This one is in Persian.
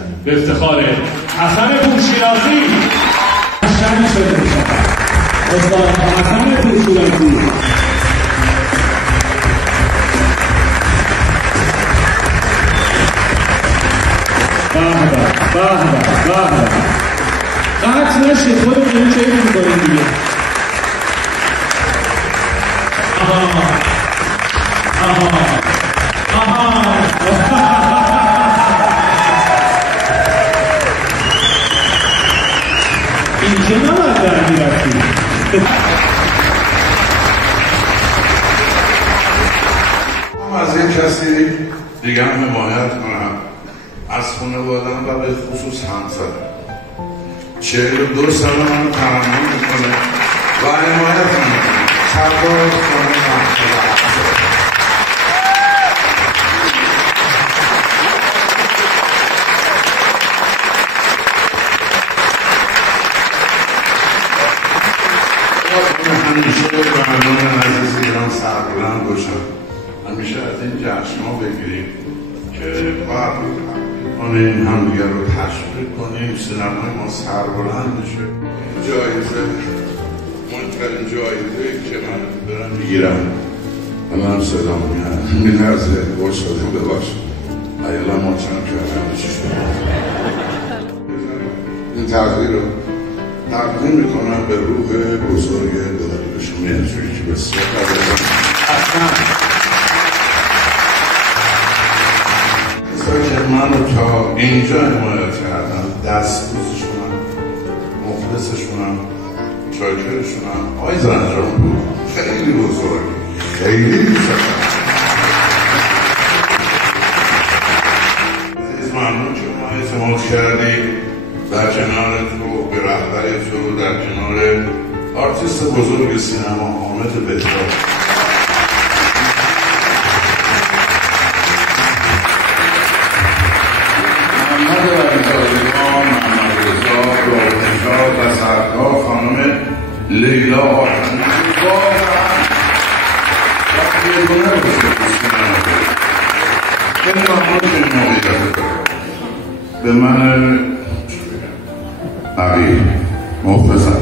بزنیم به افتخار حسن پورشیرازی. قشنگ شده استاد حسن پورشیرازی. به قطع نشه خودت داریم چه میکنیم دیگه. اینجا نمید در میرفتی از این کسی دیگه هم حمایت کنم از خانواده‌ام و به خصوص همسرم 42 سال من تحمل میکنه و حمایت میکنه. سرکار خانه همیشه برنامه عزیز ایران سربلند باشم. همیشه از این جشن‌ها بگیریم که باید کنیم همدیگر رو تشویق کنیم سینمای ما سربلند بشه. جایزه مهمترین جایزه که من برم میگیرم و من صدا می‌لرزه گرساده ببخشید ایالم ماچم کردم این تغییر رو تقدیم میکنم به روح بزرگ داداش میرجویی که بسیار اصلا کسایی که من رو تا اینجا حمایت کردن دستبوزشونم مخلصشونم شاکرشونم آقای زنجان بود خیلی بزرگ خیلی بیشتر عزیز ممنون که ما اعتماد کردی در کنار تو به رهبر تو در کنار آرتیست بزرگ سینما حامد بهداد محمد علیزادگان محمد رضا راهنشاد و سرکار خانم لیلا آرتیست خیلی ممنون که این موقعیت به من عبیر مخلصم.